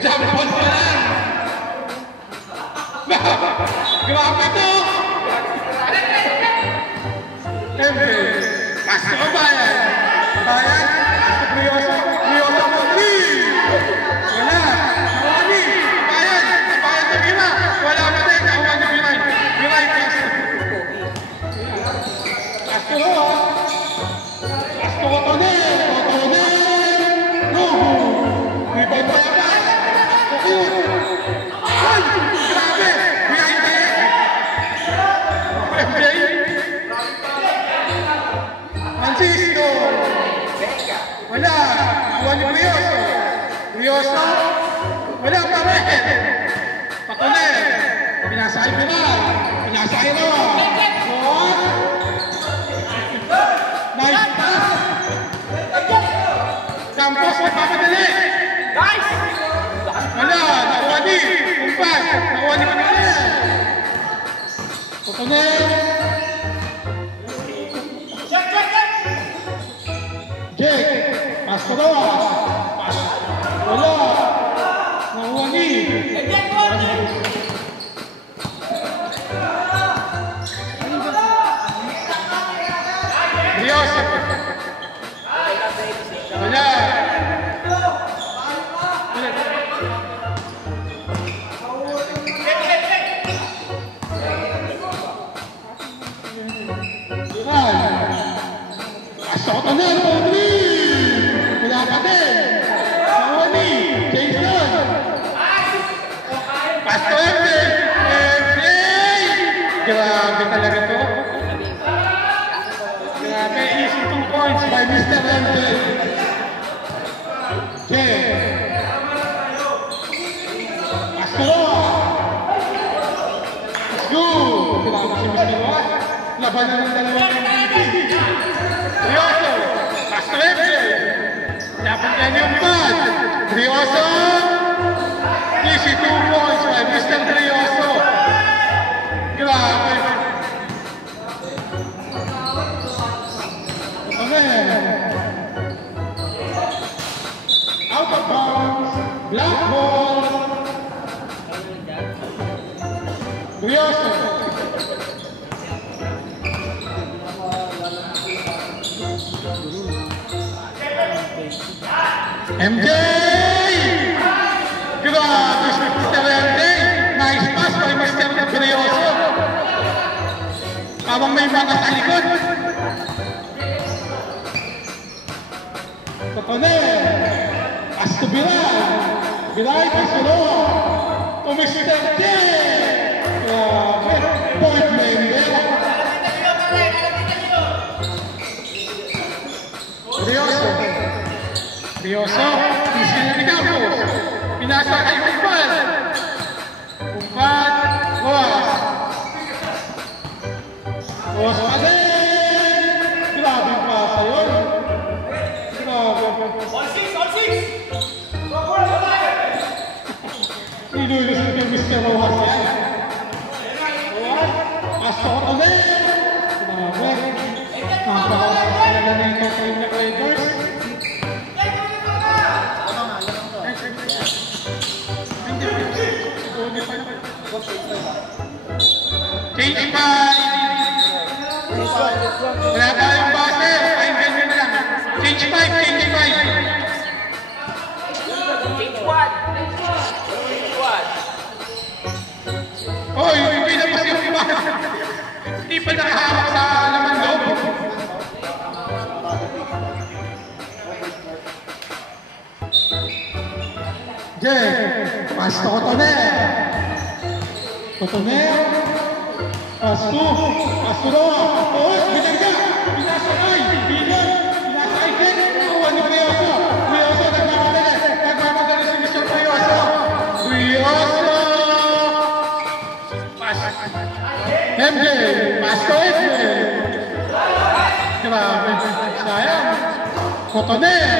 Jampon pa lang. Grabe to. Siyempre, pasto ka bayan. Bayan, Brioso mo 3. Wala, Nawani. Bayan na Bira. Wala pa din, nakuha ni Biray. Biray, pasto. Pasto ko. Pasto ko to din. Rebound pa yaman. Ay, grabe. Biray. Francisco. Wala. Nakuha ni Brioso. Wala pa rin. Pakunin. Pinasakay Biray. Pinasakay Rawa. Nice pass. Campos magpapadali. Nice. Wala. Nakuha ni Kumpas. Nakuha ni Pakunin. Pakunin. Jake, pas ke bawah, pas, bola, Nawani, Rios, bola, pasok na Rodri. Wala pa din. Nawani. Jason. Pasto Emre. Grabe talaga to. Grabe. Easy 2 points by Mr. Emre. Pasto. Let's go. Grabe si Mr. Roa. Labanan ng dalawang MVP. Brioso, Pasto Emre. Dapat yan yung pad. Brioso. Easy 2 points by Mr. Brioso. Grabe. Okay. Out of bounds. Black ball. Brioso. MJ! Grabe si Mr. MJ! Nice pass by Mr. Brioso. Habang may mga sa likod. Pakunin. Pass to Biray. Biray, pass to Noah. To Mr. J. Grabe. Point member. Brioso. Brioso, isinya ni Campos. Pinasa kay Kumpat. Kumpat, Boas. Boas pa din. Grabe yung pasa yun. Grabe. All six. Inulusot yung Mr. Rojas yan. Boas, pasok ko din. Grabe. Napakalas talaga na yung kakayong na Raiders. Change by wala tayong base. Pakinggan nyo na lang. Change 5. Oy, hindi na pa siya kumaka. Hindi pa nakahawak sa laman loob. Jay, pasto ko Totonel. Pasto Noah. Pasto, binangga. Pinasakay. Pinasakay din. Nakuha ni Brioso. Brioso, nagmamadali si Mr. Brioso. MJ, Pasto MJ. Grabe. Sayang. Totonel.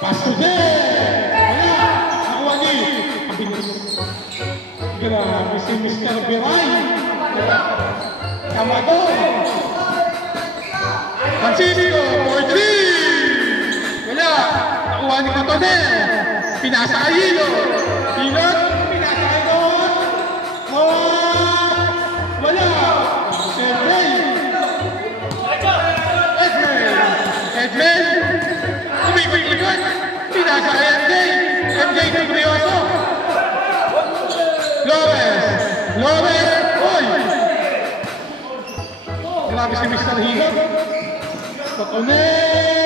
Pasto din. Grabe si Mr. Biray. Amador. Francisco, for 3. nakuha ni Cotonel. Pinasa kay Hilo. Hilo, pinasa kay Noah. Noah, wala. Edmel, umikot-ikot. Pinasa kay MJ. MJ Tibrioso. Lopez, oy! Grabe si Mr. Hilo. Cotonel!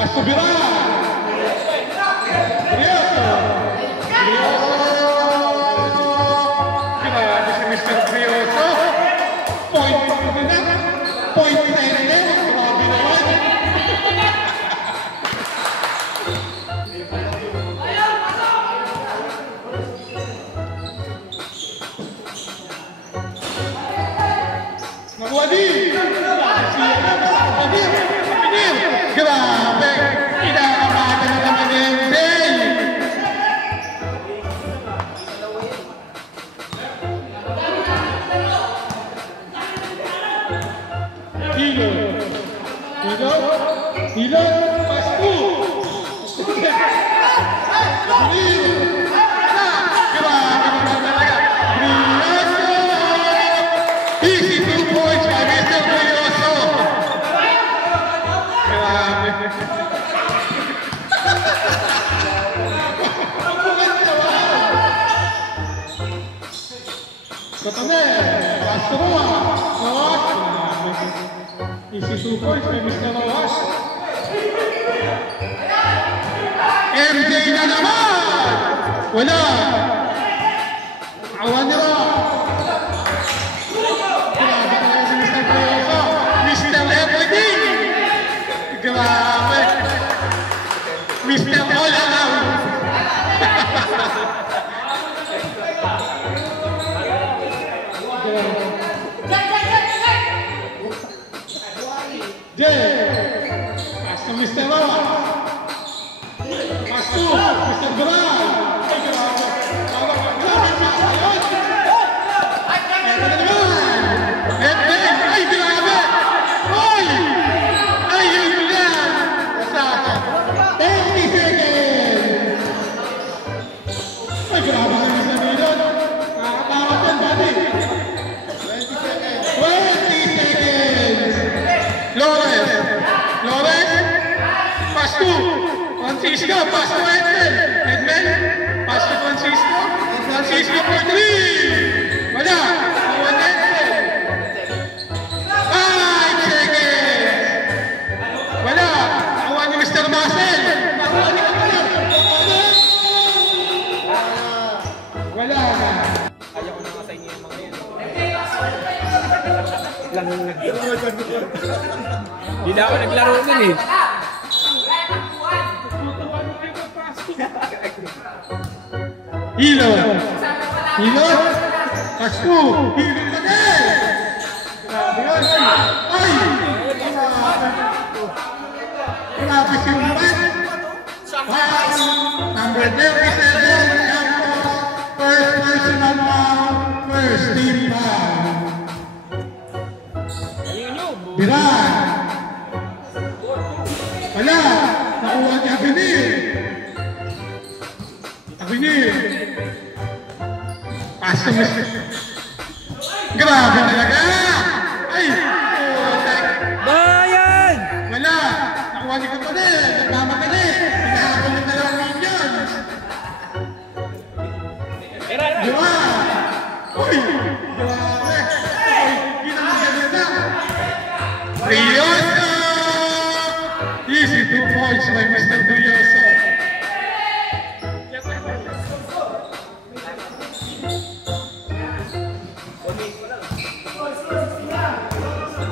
Pasubira. Brioso. Grabe si Mr. Brioso. Point na. Point 10. Grabe naman. Nagwadi. Grabe! Inakamata na naman ni MJ! Hilo! Pasko! Grabe naman talaga! Brioso! Easy 2 points by Mr. Brioso! Cotonel, Castro, Rojas, easy 2 points by Mr. Rojas. MJ na naman! Wala! Awan nila! Grabe talaga si Mr. Brioso! Mr. Everything! Grabe! Mr. All Around! Pass to Mr. Roa. Pass to Mr. Bray. Ay, grabe. Ay, grabe. Oy! Ayun lang. Sa 30 seconds. Ay, grabe sa Mr. Milon. Nakakatakot yan, buddy. 20 seconds. Lopez, pass to Francisco, pass to Edmel, pass to Francisco for 3, wala, Edmel, 5 seconds, wala, nakuha ni Mr. Marcel, nakuha ni Kapal, wala na. Ayaw ko na nga sa inyo yung mga yan. Hindi na ako naglaro nun eh. Hilo, Pasko, Hilo Lagay! Grabe yun! Ay! Grabe si Umat! Number 37, Campos, first personal foul, first team foul. Biran! Wala! Nakuha ni Avenir! Pass to Mr. Grabe talaga! Ay! Bayan! Wala! Nakuha ni Cotonel! Nagmamadali! Pinahabol ng dalawang minions! Diba? Uy! Grabe! Ginamaganda na! Brioso! Easy 2 points by Mr. Brioso.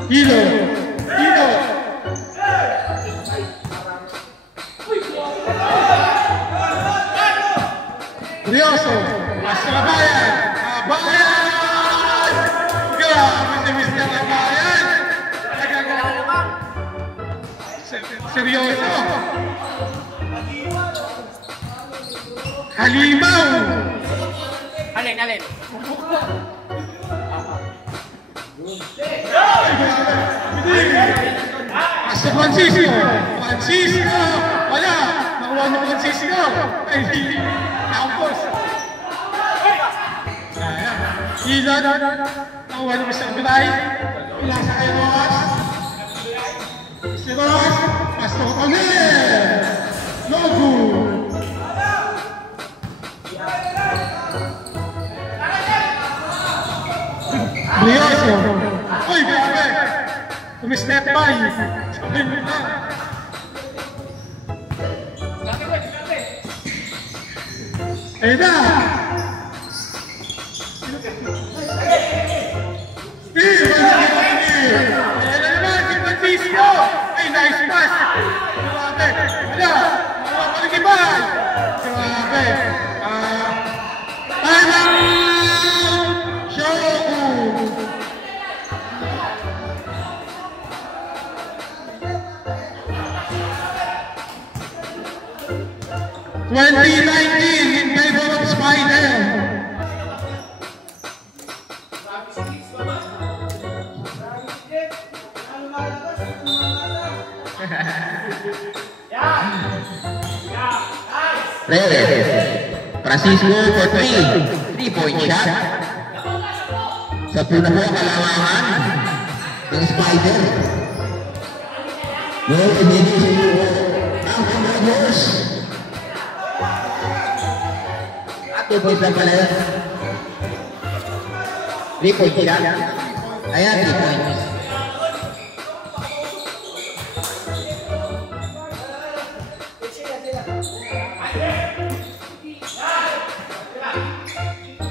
Hilo! Brioso. Master Abayan. Abayan! Grabe si Mr. Abayan. Seryoso. Halimaw. Alin. Master Francisco. Wala. Nakuha ni Francisco. Ay, nakapos. Ilan. Nakuha ni Mr. Bilay. Pinasa kay Rojas. Si Rojas. Pastor Tonel. Logo. Brioso. Uy, grabe. Tumistep by. Sabi mo na. Ayun na. Steve! Ayun na naman, si Francisco. Ay, nice pass. Grabe. Wala. Wala paligibay. Grabe. Show! 2019 in favor of Spider. Francisco for 3-point shot. Sa pinakang kalamangan ng Spider. No, hindi siya ang Commodores. At 2 points lang pala. 3-point shot. Ayan, 3 points.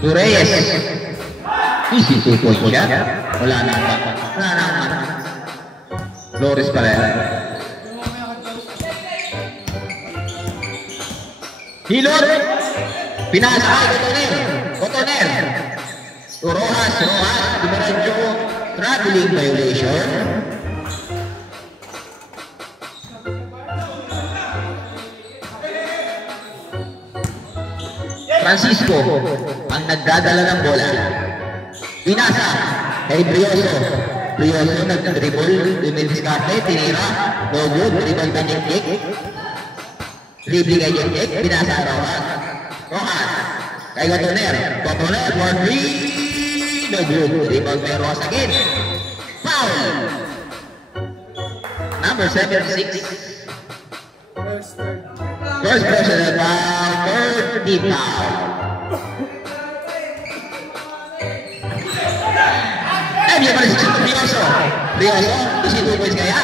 Reyes. Easy 2-point shot. Wala na. Flores pala yan. Hilot. Pinasa kay Cotoner. Rojas. Dimeradyo. Traveling violation. Francisco ang nagdadala ng bola. Pinasa kay Brioso. Brioso nag-dribble. Dumidiskarte, tinira. No good. Dribble kay Jek. Dribbling kay Jek. Pinasa Rojas. Kay Cotoner. Cotoner for 3. No good. Dribble kay Rojas again. Foul. Number 76. First personal foul, third deep foul. Eh, dia pada situ Brioso, isi 2 points kaya?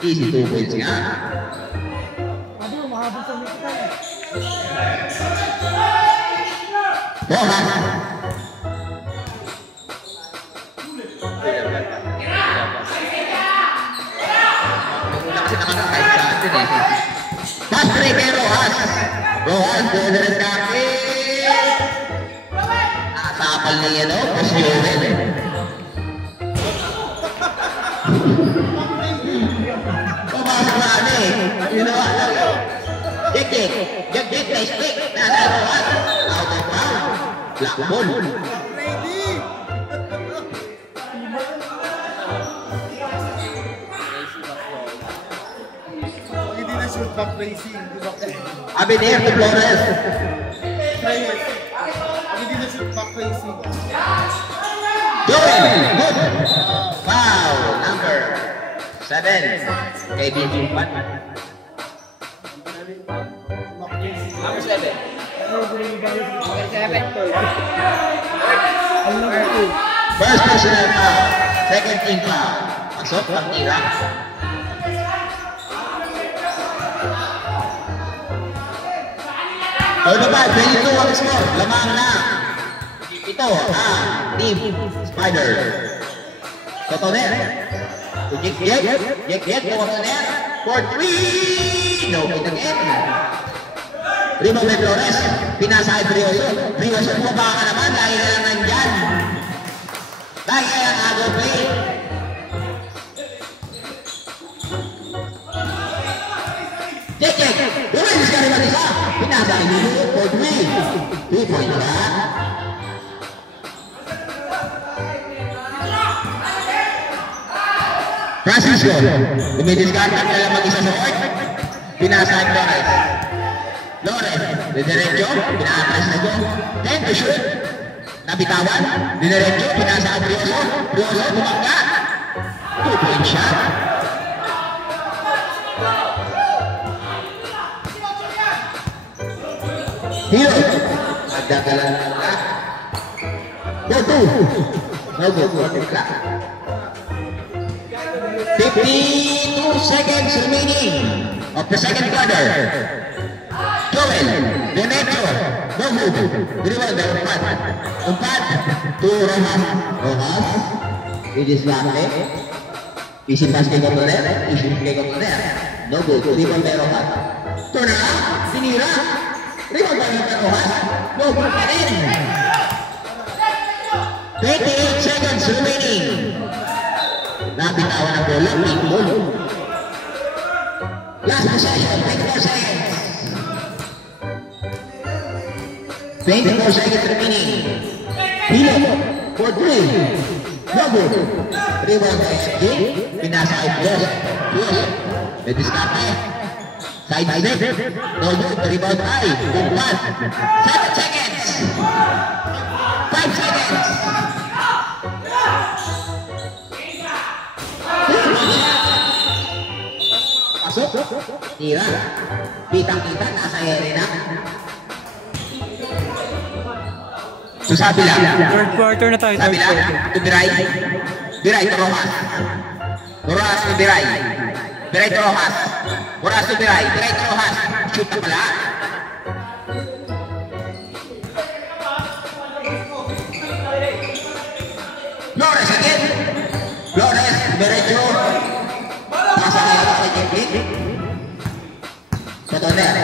Isi 2 points nga. Aduh, mahabang sa mga kita. Rojas. Pastre kay Rojas. Rojas, doon kaki. Nasapal niya, no? Posible. Pumasok na ano eh. Ginawa lang. Jek. Nice pick. Nasa Rojas. Out of bound. Black ball. Back racing, Abiner to Flores. hindi na shoot back racing. Joel, good. Foul number 7. Kay Binjumpan. Number 7. First personal foul. Second team foul. Pasok ang tira. Over by 22 ang score. Lamang na. Ito ang Team Spider. Cotoner. Jek. Cotoner. For 3. No hit again. Rebound by Flores. Pinasa kay Brioso. Brioso, bumaba ka naman. Lagi ka lang nandyan. Lagi ka lang agaw play. Check. Lumalis ka rin mag-isa. Pinasa kay Lilo. For 3. 3-point na. Francisco. Dumidiskartan ka lang mag-isa sa court. Pinasa kay Flores. Flores. Dinerecho. Pinasa kay Francisco. Then to shoot. Nabitawan. Dinerecho. Pinasa kay Brioso. Brioso. Bumangga. 2-point shot. Hero. Nagdagalan na. Go. No good. 52 seconds remaining of the second quarter. Joel, Demetrio, no good. Rebound by Umpat. To Rojas. Idismate. Isipas kay Cotoner. No good. Rebound by Rojas. Turn around. Sinira. Rebound by Rojas. No good pa rin. 28 seconds remaining. Nabitawan ang bola, pinball. Last possession, 24 seconds. 24 seconds remaining. Hilo, for 3. No good. Rebound by SG. Pinasa kay Cruz. May diskarte. Side step. No good. Rebound by Umpan. 7 seconds. 5 seconds. Pasok. Tira. Kitang-kita. Nasa ere na. So sabi lang. Third quarter na tayo. Sabi lang. To Biray. Biray to Rojas. Rojas to Biray. Biray to Rojas. Rojas to Biray. Biray to Rojas. Shoot na pala. Flores again. Flores. Diretso. Pasa kaya sa Jeffrey. Cotoner.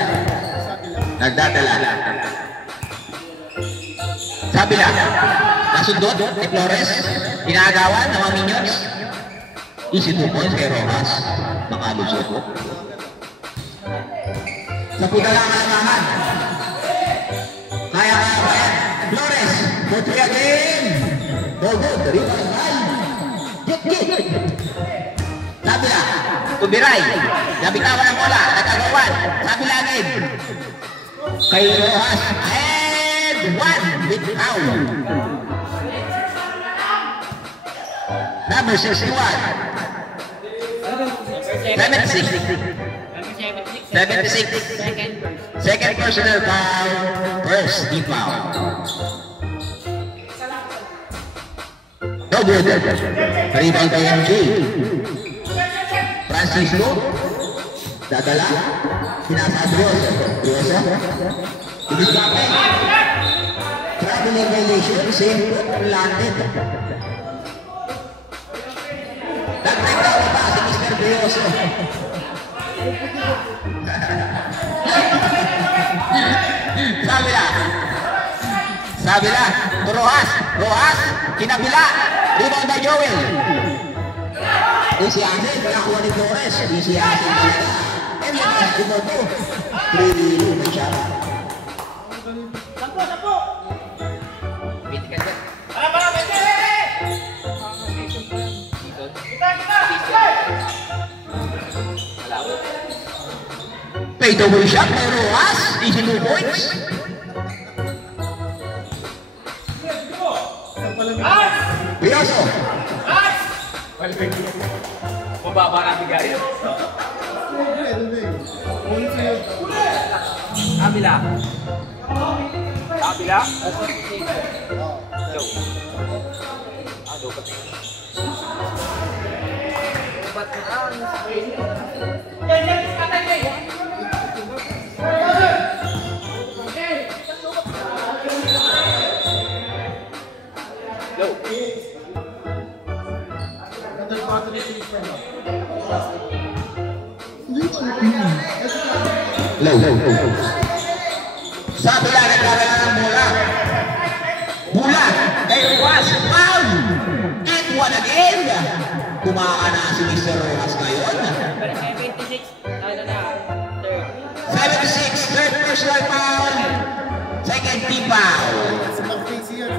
Nagdadala. Sabi lang. Nasundot ni Flores. Ginagawan ng mga minions. Easy 2 points kay Rojas. Makalusot ko. Sa pudalangan. Kaya. Flores. For 3 again. No good. Rebound by. Get. Sabi lang. Tubiray. Nabitawan ang bola. Nagagawan. Sabi lang again. Kay Rojas. And 1 with foul. Number 61. 76. Second personal foul. First team foul. No good. Rebound by MG. Francisco. Dadala. Pinasa Brioso. Ibiskape. Traveling violation. Same foot. Landed. Nagtagdaw pa si Mr. Brioso. Sabi lang. Rojas. Kinabila. Rebound by Joel. Easy asin. Nakakuha ni Flores. Easy asin talaga. And the basketball to. 3 may shot. Sampo! Piti ka dyan. Fade away shot by Rojas. Easy 2 points. Brioso. Mababa na bigay. Kabila. Low. Sabi lang, nagkakaroon ng bola. Bola. Kay Rojas. Foul. Get one again. Kumaan na si Mr. Rojas ngayon. 76. Ano na? Third. 76. Third personal foul. Second team foul. Si McCasey yan.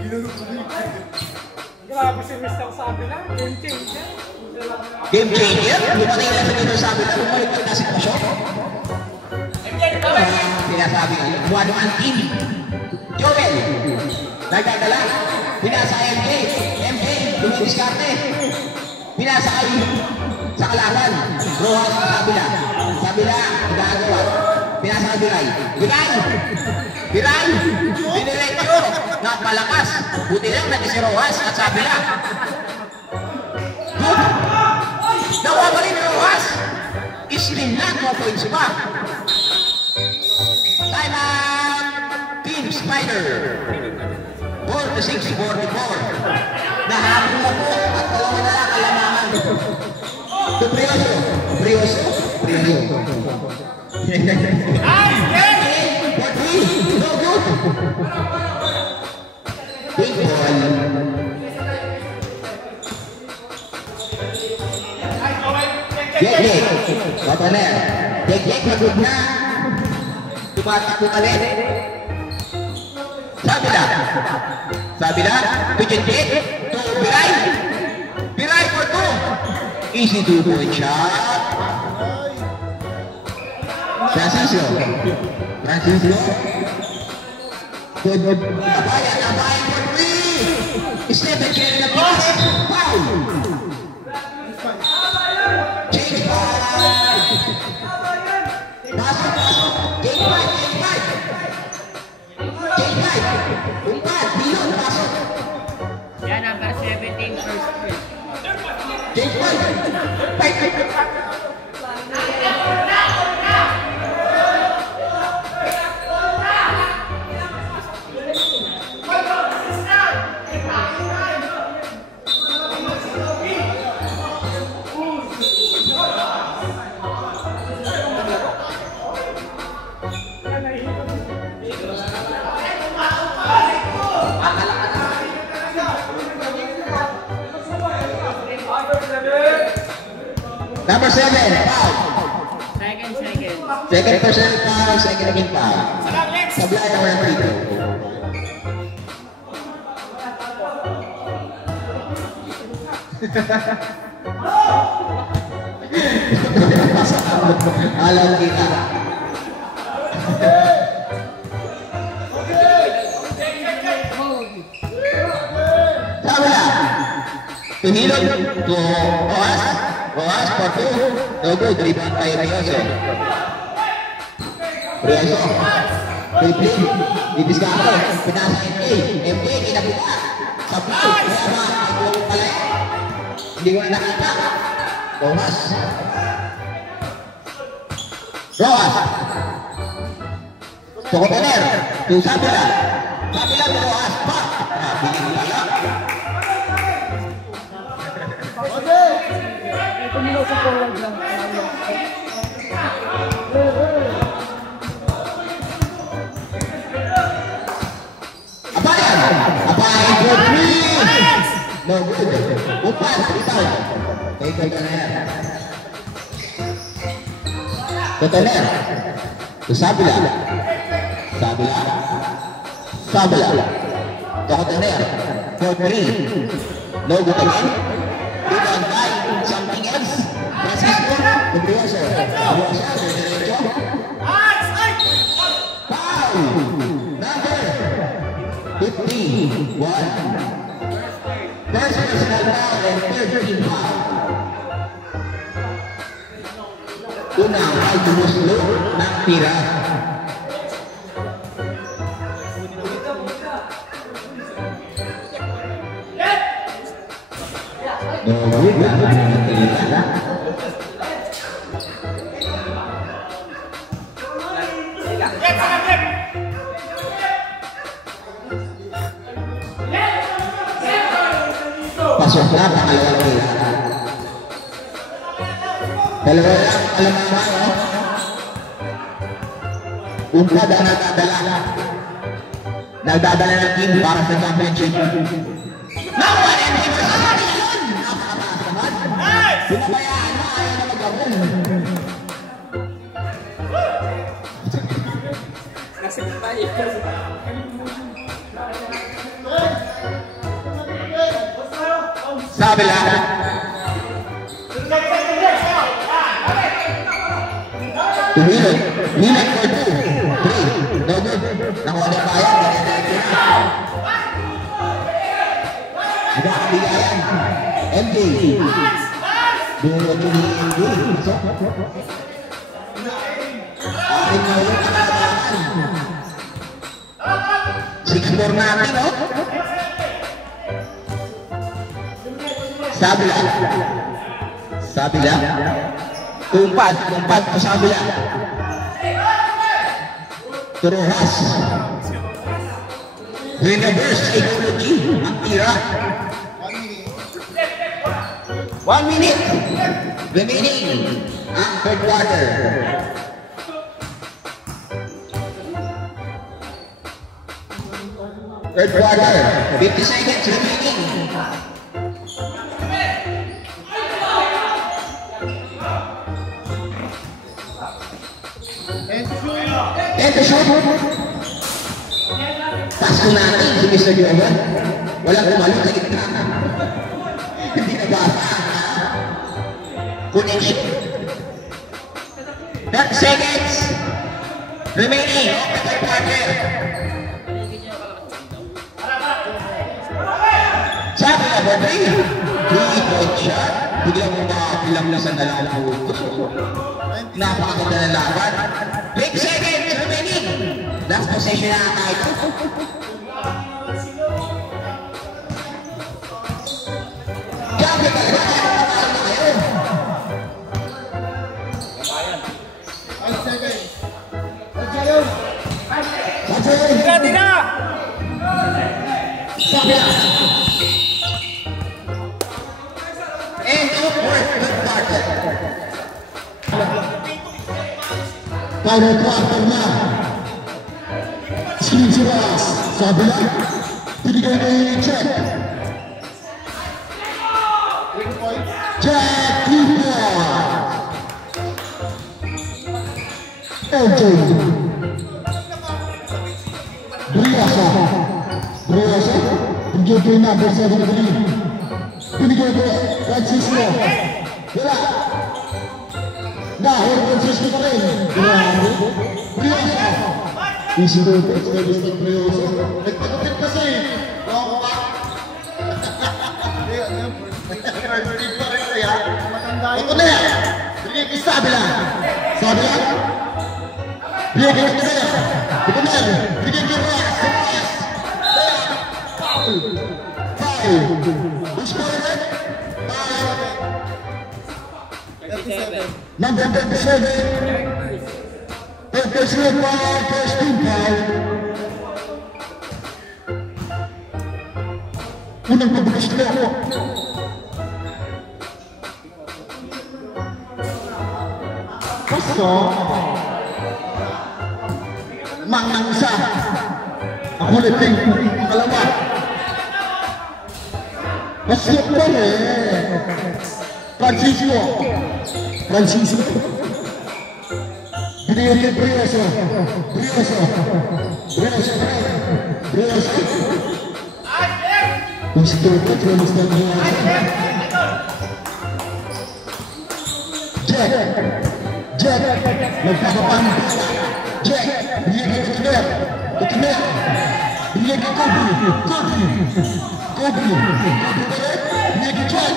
Ginulog ko rin. Grabe si Mr. Sabi lang, game changer. Game changer. Dumating lang sa dito sabi na bumalik na sitwasyon. Pinasabi ko, buwado ang team. Joel, nagdadala. Pinasa MJ. MJ, dumidiskarte. Pinasa kay sa kalaban. Rojas sa kabila. Kabila, nagagawa. Pinasa kay Biray. Biray! Biray! Diniretso. Napalakas. Buti lang na si Rojas at sa kabila. Good. Nakuha pa rin ni Rojas. Islin na, 2 points pa. Time out! Team Spider! 46-44. Nahabol na po at dalawa na lang kalamangan. To Brioso. Brioso. Brioso. Nice! For 3. No good. Big ball. Jek. Bapaner. Jek, magod na. Tumatakbo ulit. Sabila. Pijit. To Biray. Biray for 2. Easy 2-point shot. Francisco. Good. Abayan for 3. Stephen carry the pass. Foul. Change ball. Pasok. Game 5. Umpat. Bilon. Pasok. Yan, number 17, first free. Game 5. Number 7, foul. Second personal foul, second again foul. Sablay number 3. Alam kita. Sabla. Tuhilog to Rojas for 2. No good. Rebound by Brioso. Tripling. Didiskarte. Pinasa MK. MK kinabuka. Sablay. Hindi ko na nakita. Rojas. Sokotoner. To Sabila. Sabila to Rojas. Back. Bilin pala. Tuminaw sa forward lang. Abayan for 3. No good. Upas. Rebound. Kay Cotoner. To Sabila. Cotoner. For 3. No good again. Rebound by something else. Francisco. To Brioso. Foul. Number 51. First personal foul and third team foul. Unang ay tumuslo ng tira. Pasok na pangalawang tira. Dalawa lang, alam mo ba, Umpad ang nagdadala ng team para sa championship. Nakuha rin yung masasabi yun! Napakataas naman! Pinabayaan mo, ayaw na mag-abong. Sabi lang. Tumilog. Minute for 2. 3. No good. Nakuha na bayan. Nagkakabigayan. MJ. Bunod ni MJ. Aking ngayon nakalabakan. 6-4 natin, no? Sabi lang. Sabi lang. Umpad ko sabi lang. Turuhas. Reverse psychology. Ang tira. 1 minute. Remaining. Ang third quarter. Third quarter. 50 seconds remaining. And the shot. Pasko natin si Mr. Jovan. Walang kumalo sa gitna. Hindi nabasa. Connection. 30 seconds. Remaining. Third quarter. Sabi na ba, 3-point shot. Biglang umakilang na sa dalawang puto. Napakaganda na laban. 20 seconds remaining. Last possession na tayo. Grabe talaga. Ready na! And fourth quarter. Final quarter na. Sinisiras. Sabi lang. Binigay ni Jack. Jack Cooper. LJ. Briasa. Binigay ko yung number 73. Binigay ko Francisco. Wala. Dahil Francisco pa rin. Briasa. Isidro ko sa Mr. Briasa. Nagpagupit kasi. Ako pa. Ito na yan. Binigay ko sabi lang. Sabi lang. Binigay ko na yan. Ito na yan. Binigay ko na yan. Number 37. Personal foul, first team foul. Unang pabukas na ako. Kaso, manang isa. Ako ulitin, kalawa. Masiyap pa rin. Francisco. Binigyan kay Briasa. Gusto ko promise na Briasa. Jack. Nagpapapang. Jack. Binigyan kay Kutmer. Binigyan kay Kobe. Binigyan kay Jack.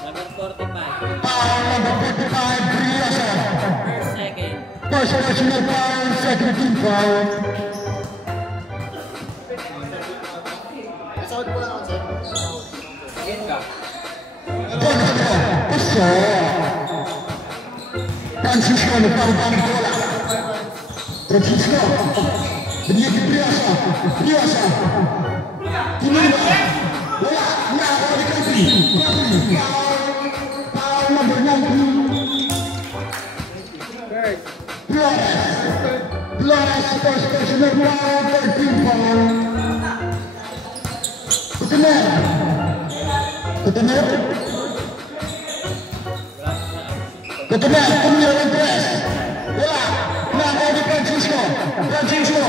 Number 45. Foul number 55, Briasa. Second. First personal foul, second team foul. Francisco nagpapabang bola. Francisco. Binigyan kay Briasa. Tinula. Wala. Nakakuha ni Kobe. Foul number 19. Personal foul, 13 foul. Kutumer. Kutumer. Kutumer, Kutumer ng press. Wala. Nako ni Francisco. Francisco.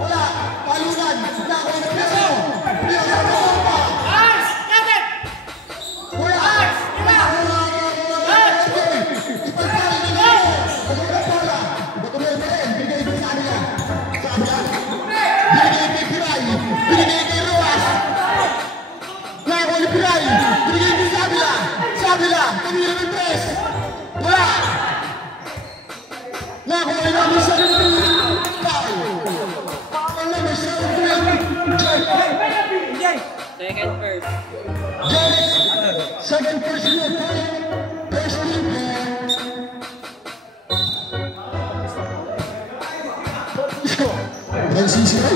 Wala. Palunan. Nako ni Prieso. Prieso. Second first. Second person, first team. Francisco.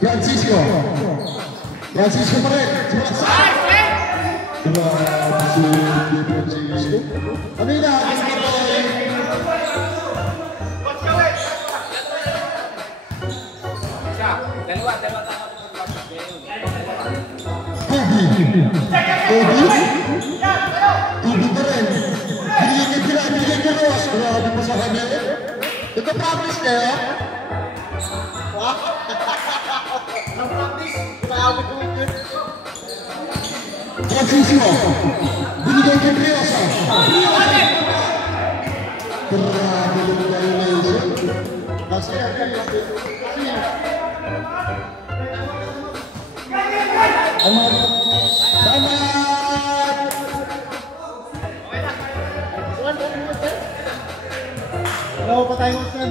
Francisco. Francisco pa rin. Diba si Francisco? Ano yun na? Dalawa tama. Kobe pa rin. Binigyan niya Ross. Grabe po sa kanya. Ito practice kayo? Francisco. Binigyan niya Rios. Grabe yung violation. Kasi Dalawa pa tayo Watson.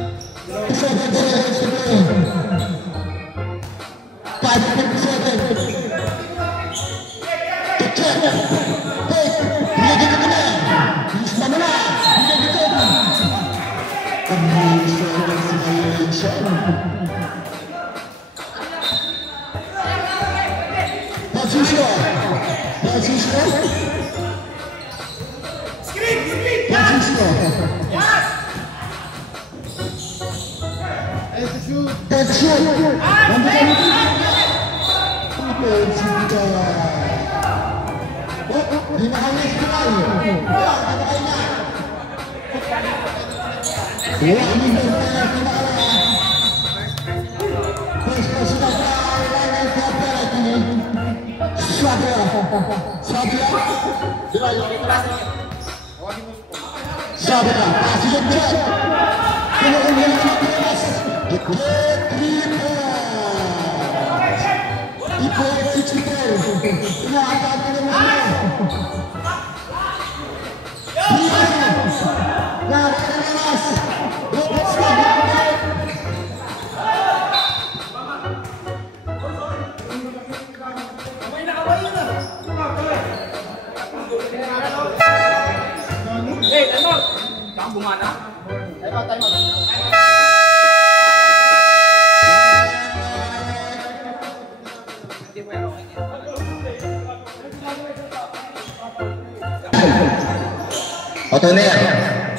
Otoner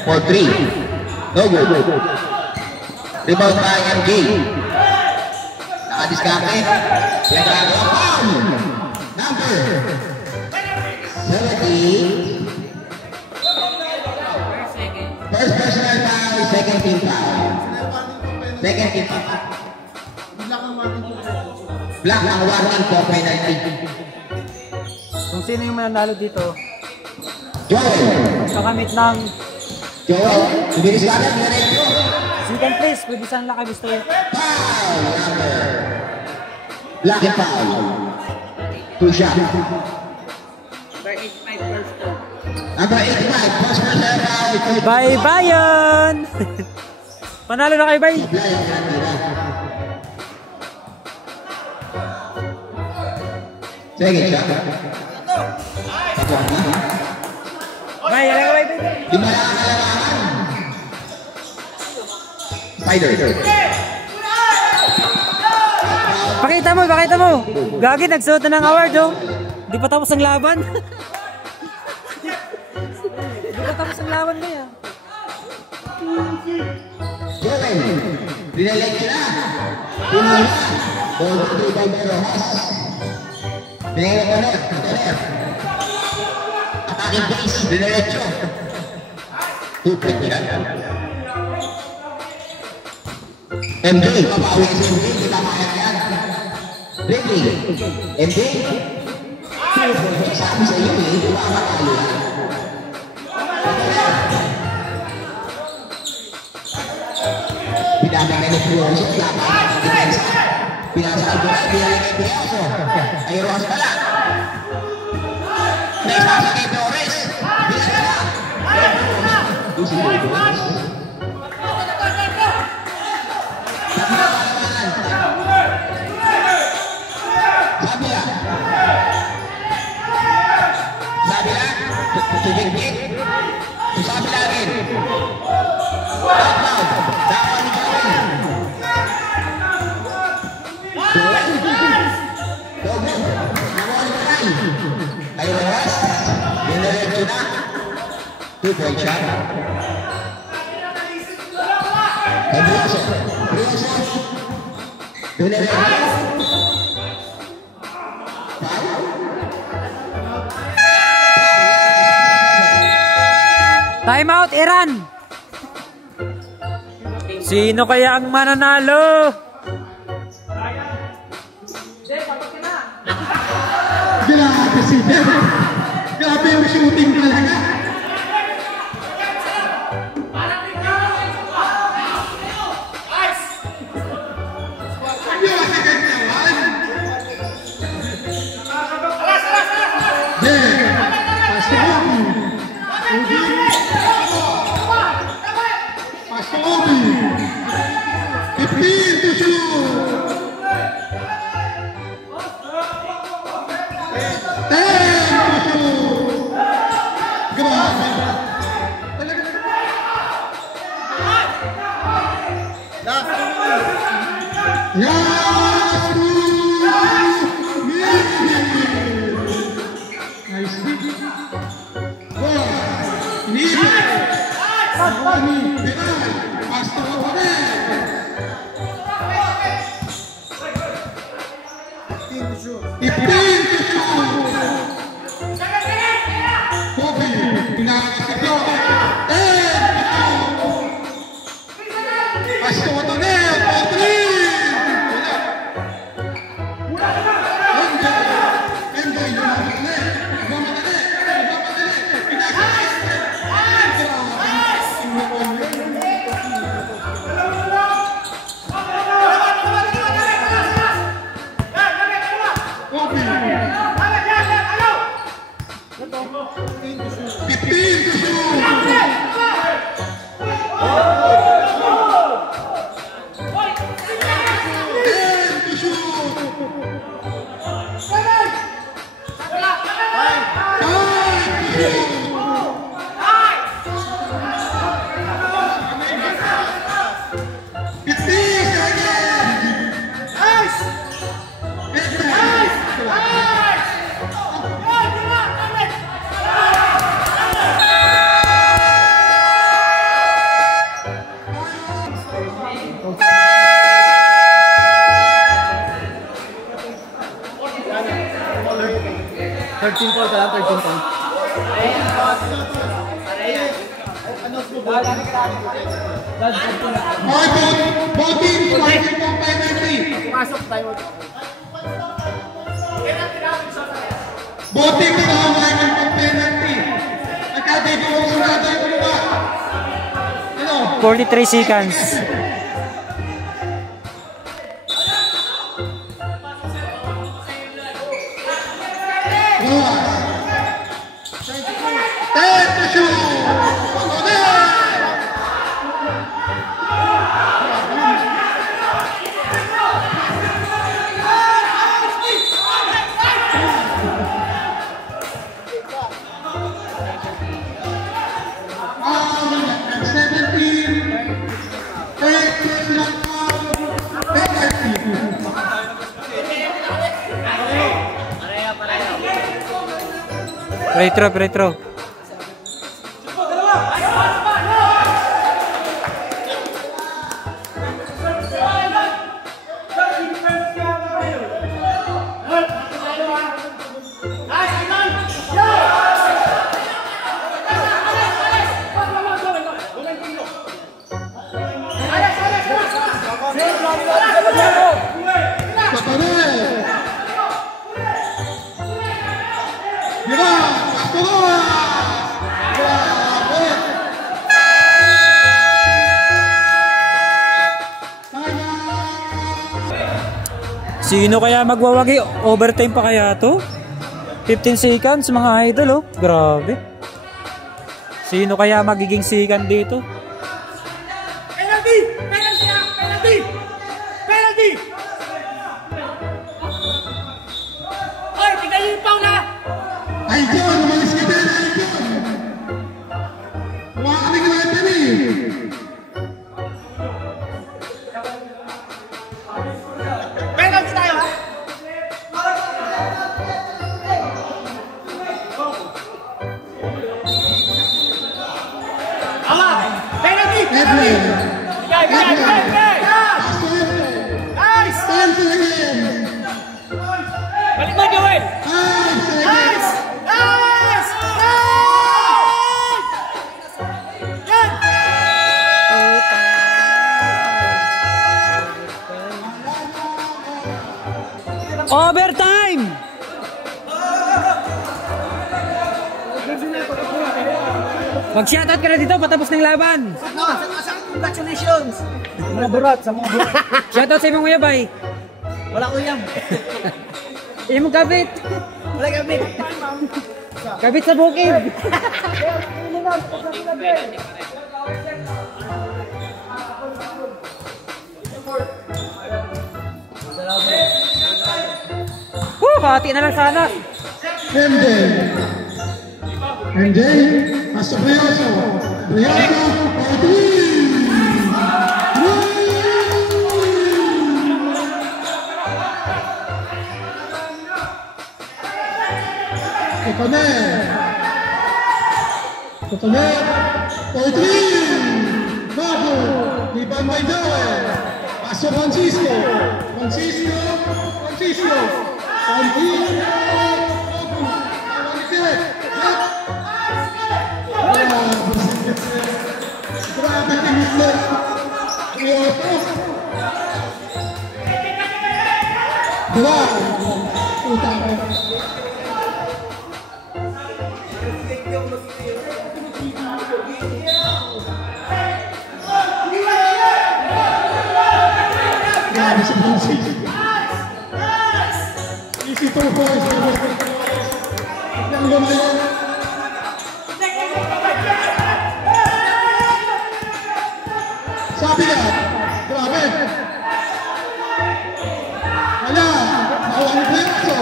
for 3. No good. Rebound by MG. Nakadiskarte. Pinagagawa foul. Number 70. First personal foul, second team foul. Second team foul. Black ang warning po penalty. Kung sino yung mananalo dito, Joel. makamit ng Joel. Subilis ka na. second place, pwede saan lang gusto yun. Foul number. Black and foul. 2 shot. Number 85 first to. Number 85. First personal foul. Bye Bayan! Panalo na kayo, bye! Second shot. Bye, yan ka, bye, bye! Di ba nakakalamangan? Spider. Pakita mo, pakita mo! Gagi, nagsuot na ng award, oh! Di pa tapos ang laban! Di pa tapos ang lawan na yan. Joel, binalik niya na. Pinula. Ball 3 by Rojas. Binigay ko na. Attacking base, diniretso. 2-point shot. MJ, papawi si MJ, di ba kaya yan? Ridley, MJ. Sabi sa iyo, di ba matalo? Pinamay ni Brioso, pinasal ko na, pinamay ni Brioso. Ay, Rojas pala. Naisasa kay Flores. Pinasal two-point shot. Time out, Iran! Sino kaya ang mananalo? Grabe si Beb. Grabe yung shooting talaga. Boting sa hawakan ng penalty. Nagkadito ang sunada yung lupa. Ano? 43 seconds. Time to shoot! Retro. Cotonel. Diba? Pastuloy. Grabe. Sino kaya magwawagi? Overtime pa kaya to? 15 seconds mga idol oh. Grabe. Sino kaya magiging second dito? Penalty! Penalty! Penalty! Penalty! Oy, tignan yung pang na! Ay, John, umalis ka din. Ay, John. Wala kaming natin eh. Penalty tayo ha? Ama! Penalty! Edwin. Nice! 10 seconds. Balik mo, Joel! 5 seconds. Nice! Nice! Yan! Overtime! Mag-shoutout ka na dito, patapos ng laban. Congratulations! Mga burat, sa mga burat. Shoutout sa imong uyabay. Wala ko yan. Imong kabit. Wala kami. Kabit sa bukid. Hati na lang sana. MJ. MJ. Pasok Brioso. Brioso. Cotonel. Cotonel. Odrin. Bago. Liban by Joel. Pasok Francisco. Francisco. Francisco. Grabe tinis na. Diba? Puta ko. Grabe si Francis. Easy to boys. Yang lumayan. Sabi na. Grabe. Wala. Bawang Brioso.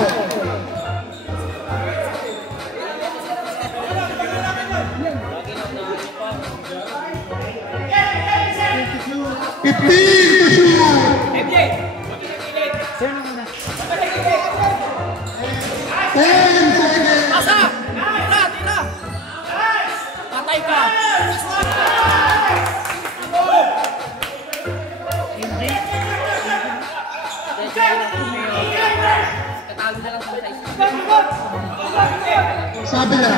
Fifteen to shoot. MJ! 10 seconds. Asa! Tira! Tira! Patay ka! Katalo na lang sa size. Sabi na.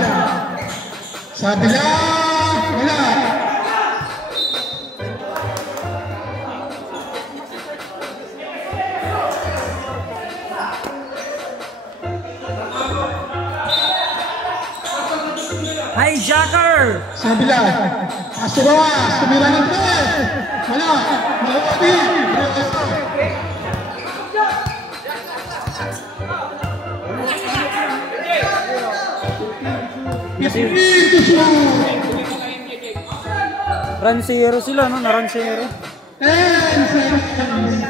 Sabi na. Wala. Hijacker! Sabi na. Asubawas. Tumira ng 3. Wala. Mahuli. Run 0 sila, no? Na run 0. 10 seconds.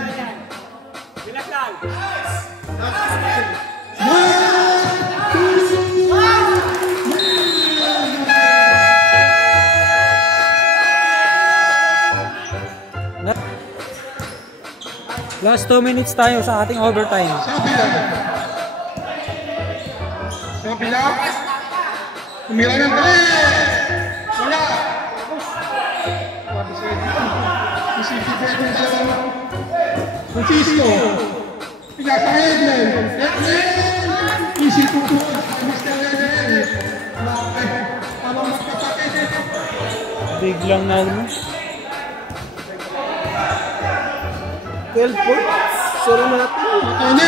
Last 2 minutes tayo sa ating overtime. Sabi na. Sabi na. Tumira ng 3. Wala. Isipin ko yung dalawang Francisco. Pinasa Edlen. Edlen. Isipin ko Mr. Edlen. Tamang magkapatid. Biglang na ano. 12 points. Sorry natin. Ano?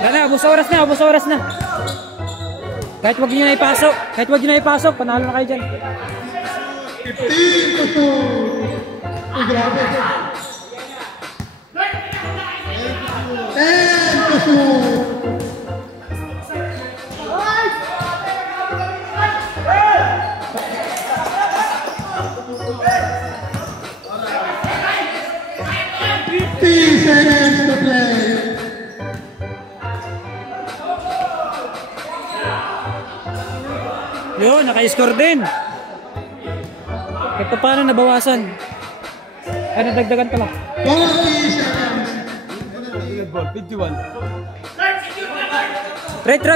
Wala, ubos oras na. Kahit wag nyo na ipasok, panalo na kayo dyan. 15 to 2. Ay, grabe. 10 to 2. Seconds to play. Yun, naka-score din. Ito paano nabawasan? Ay, nadagdagan pala. 40 seconds. Retro.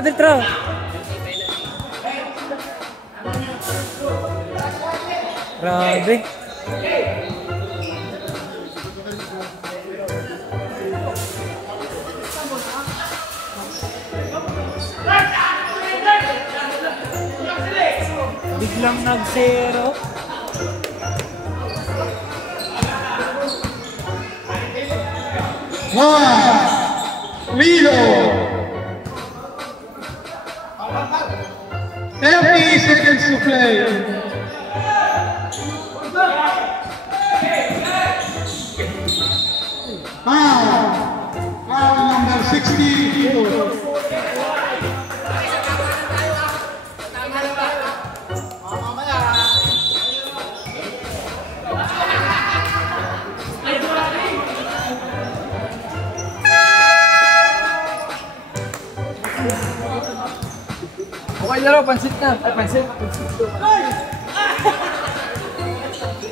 Grabe. Biglang nag-zero. Lilo. 30 seconds to play. Foul number 64. Okay na raw, pansit na. Ay, pansit.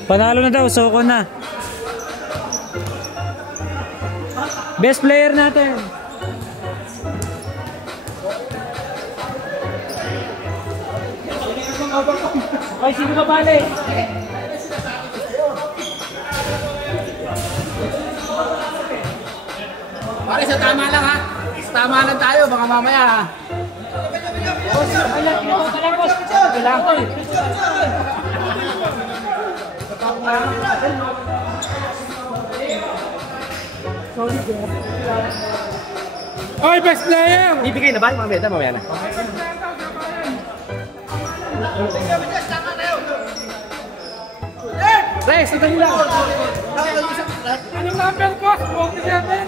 Panalo na daw, soko na. Best player natin. Okay, sino ba bali? Pare, sa tama lang ha. Sa tama lang tayo, baka mamaya ha. Oy, best player! Ibigay na ba? Mamaya na. Rex, sandali lang. Anong number ko? 47?